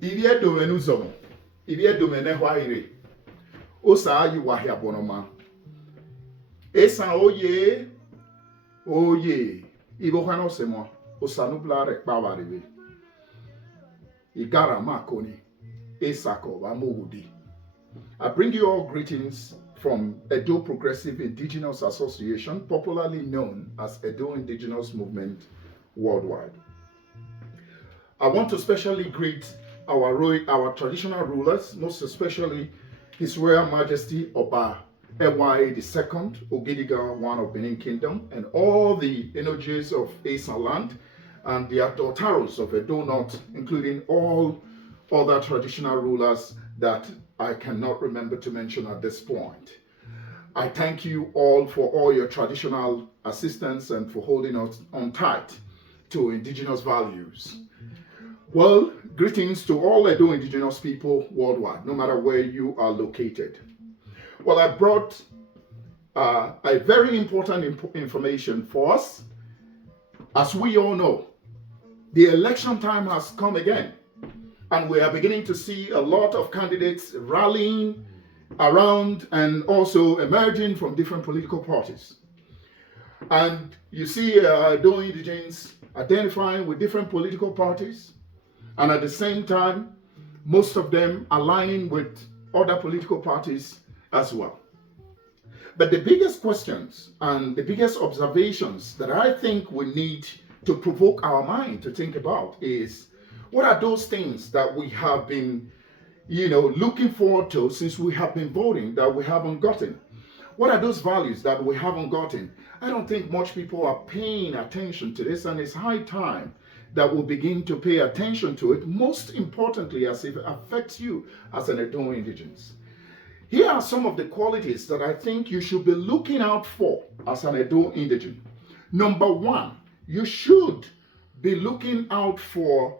Ivie domenu zomo. Ivie domene hwaire. Osa ayi wahia bonoma. Esa oye. Oye. Ibo hano semo. Osa nubla rekpawariwe. Igara makoni. Esako wamogudi. I bring you all greetings from Edo Progressive Indigenous Association, popularly known as Edo Indigenous Movement Worldwide. I want to specially greet our traditional rulers, most especially His Royal Majesty Oba Ewaye II, Ogidiga, one of Benin Kingdom, and all the Enojes of Esan land and the Adotaros of Edo North, including all other traditional rulers that I cannot remember to mention at this point. I thank you all for all your traditional assistance and for holding us on tight to indigenous values. Well, greetings to all Edo indigenous people worldwide, no matter where you are located. Well, I brought a very important information for us. As we all know, the election time has come again, and we are beginning to see a lot of candidates rallying around and also emerging from different political parties. And you see Edo indigenes identifying with different political parties, and at the same time, most of them aligning with other political parties as well. But the biggest questions and the biggest observations that I think we need to provoke our mind to think about is, what are those things that we have been, looking forward to since we have been voting that we haven't gotten? What are those values that we haven't gotten? I don't think much people are paying attention to this, and it's high time that we begin to pay attention to it, most importantly as it affects you as an Edo Indigenous. Here are some of the qualities that I think you should be looking out for as an Edo Indigen. Number one, you should be looking out for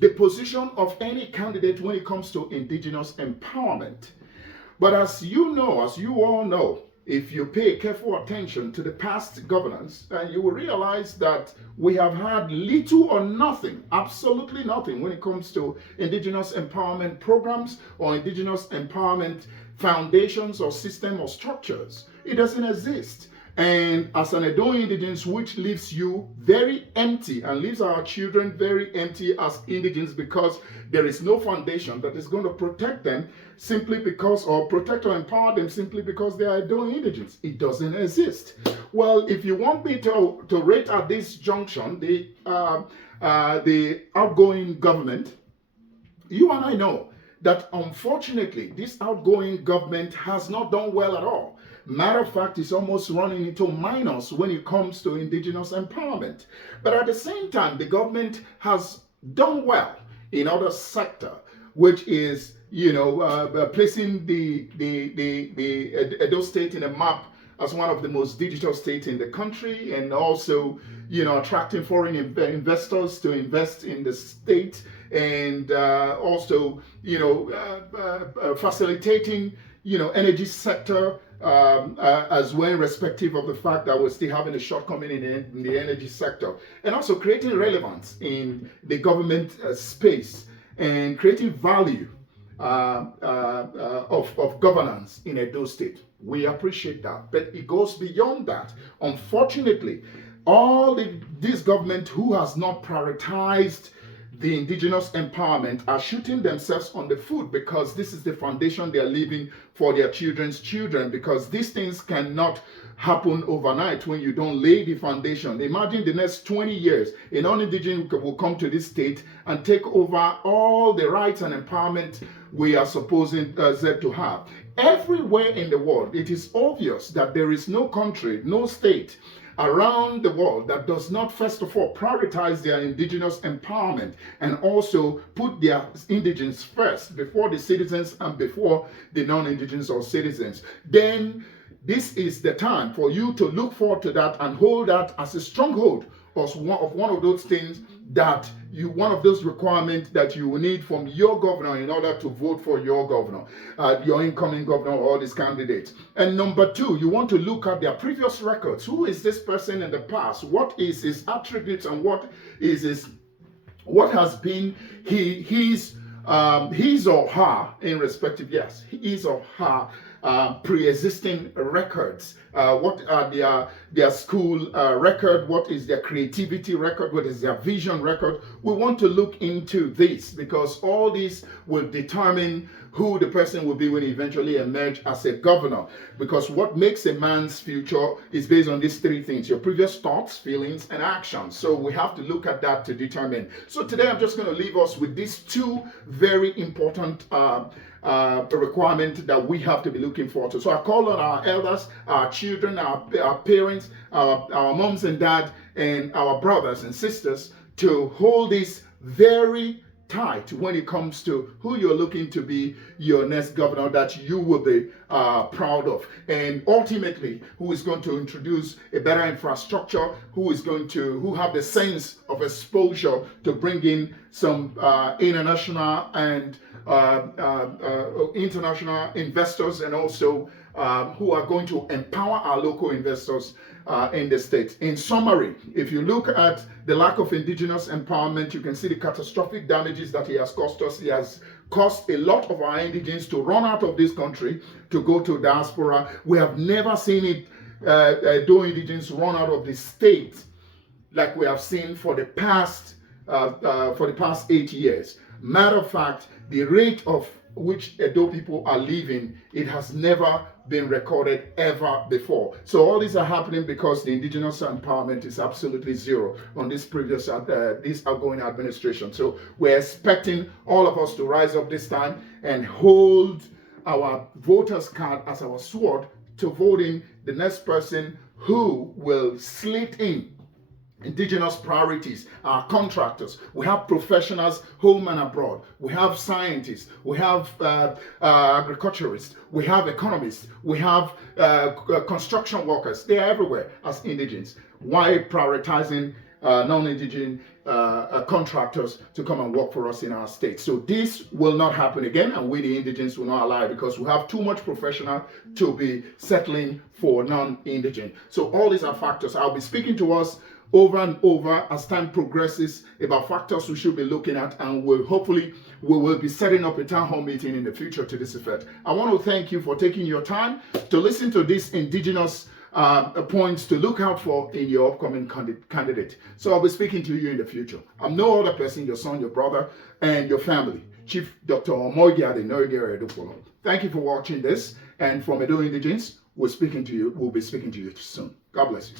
the position of any candidate when it comes to indigenous empowerment. But as you all know, if you pay careful attention to the past governance, you will realize that we have had little or nothing, absolutely nothing, when it comes to indigenous empowerment programs or indigenous empowerment foundations or system or structures. It doesn't exist. And as an Edo Indigenous, which leaves you very empty and leaves our children very empty as Indigenous, because there is no foundation that is going to protect them simply because, or protect or empower them simply because they are Edo Indigenous. It doesn't exist. Well, if you want me to rate at this junction the outgoing government, you and I know that unfortunately this outgoing government has not done well at all. Matter of fact, it's almost running into minus when it comes to indigenous empowerment. But at the same time, the government has done well in other sector, which is, placing the Edo State in a map as one of the most digital states in the country, and also, attracting foreign investors to invest in the state, and also, facilitating, energy sector as well, irrespective of the fact that we're still having a shortcoming in the energy sector, and also creating relevance in the government space and creating value of governance in Edo State. We appreciate that, but it goes beyond that. Unfortunately, this government who has not prioritized the indigenous empowerment are shooting themselves on the foot, because this is the foundation they are leaving for their children's children, because these things cannot happen overnight when you don't lay the foundation. Imagine the next 20 years, a non-indigenous will come to this state and take over all the rights and empowerment we are supposing to have. Everywhere in the world, it is obvious that there is no country, no state around the world that does not, first of all, prioritize their indigenous empowerment and also put their indigenes first before the citizens and before the non-indigenous or citizens. Then this is the time for you to look forward to that and hold that as a stronghold of one of those things that one of those requirements that you will need from your governor in order to vote for your governor, your incoming governor, or these candidates. And number two, you want to look at their previous records. Who is this person in the past? What is his attributes, and what has been his his or her, in respective, yes, his or her pre-existing records. What are their school record? What is their creativity record? What is their vision record? We want to look into this because all this will determine who the person will be when he eventually emerge as a governor. Because what makes a man's future is based on these three things: your previous thoughts, feelings, and actions. So we have to look at that to determine. So today I'm just going to leave us with these two very important requirement that we have to be looking forward to. So I call on our elders, our children, our parents, our moms and dad, and our brothers and sisters to hold this very tight when it comes to who you're looking to be your next governor that you will be proud of, and ultimately who is going to introduce a better infrastructure, who have the sense of exposure to bring in some international and international investors, and also who are going to empower our local investors in the state. In summary, if you look at the lack of indigenous empowerment, you can see the catastrophic damages that he has caused us. He has caused a lot of our indigents to run out of this country to go to diaspora. We have never seen it, though indigents run out of the state like we have seen for the past 8 years. Matter of fact, the rate of which Edo people are leaving, it has never been recorded ever before. So all these are happening because the indigenous empowerment is absolutely zero on this outgoing administration. So we're expecting all of us to rise up this time and hold our voters card as our sword to voting the next person who will slit in indigenous priorities, our contractors. We have professionals home and abroad. We have scientists. We have agriculturists. We have economists. We have construction workers. They are everywhere as indigents. Why prioritizing non-indigent contractors to come and work for us in our state? So this will not happen again, and we the indigents will not allow it because we have too much professional to be settling for non-indigent. So all these are factors. I'll be speaking to us over and over as time progresses about factors we should be looking at, and we will be setting up a town hall meeting in the future to this effect. I want to thank you for taking your time to listen to these indigenous points to look out for in your upcoming candidate. So I'll be speaking to you in the future. I'm no other person, your son, your brother, and your family, Chief Dr. Omoyia Adenoide Edupolo. Thank you for watching this, and from Edo Indigens, we'll be speaking to you soon. God bless you.